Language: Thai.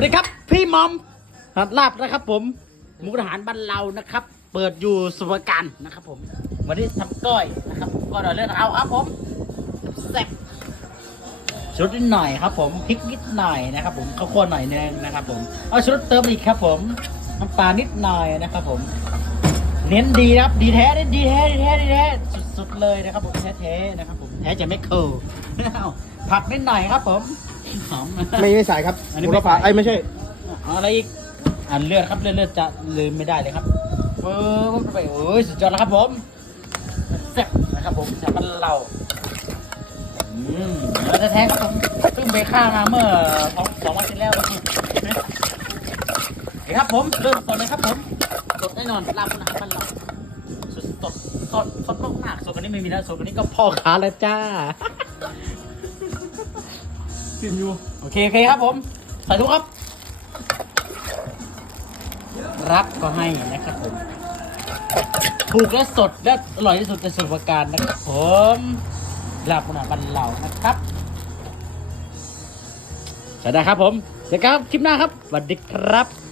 วัสดีครับ พี่มอมหัดลาบนะครับ ผมหมูกระหารบ้านเรานะครับ เปิดอยู่สมุทรราการนะครับ ผม วันนี้ทำก้อยนะครับก็ดอยเลือดเอาครับผมแซ่บชุดนิดหน่อยครับ ผมพริกนิดหน่อยนะครับ ผมข้าวคั่วหน่อยนึงนะครับ ผมเอาชุดเติมอีกครับ ผมน้ำปลานิดหน่อยนะครับ ผม เน้นดีนะครับ ดีแท้ดีแท้ดีแท้ดีแท้สุดๆเลยนะครับ ผมแท้ๆนะครับ ผมแท้จะไม่เคิลผักนิดหน่อยครับ ผม หอมไม่ไม่ใส่ครับอันนี้บุไม่รใส่พาไอ้ยไม่ใช่ เอาอะไรอีกอ่านเลือดครับเลือดเลือดจะลืมไม่ได้เลยครับเออไปโอ้ยสุดยอดแล้วครับผมแซ่บนะครับผมจากบ้านเราอืมเราจะแท้ครับผมเพิ่งไปฆ่ามาเมื่อสองสองวันที่แล้วนะครับนี่ครับผมเริ่มต้นเลยครับผมสดแน่นอนลาบคุณอาหารบ้านเราสดสดสดสดมากๆสดกว่านี้ไม่มีแล้วสดกว่านี้ก็พ่อค้าแล้วจ้า กินอยู่โอเคโอเคครับผมใส่ถุงครับ รับก็ให้นะครับผมถูกและสดและอร่อยที่สุดในสมุทรปราการนะครับผมลาบขนาดบันเหล่านะครับใช่ได้ครับผมเจอกันครับคลิปหน้าครับสวัสดีครับ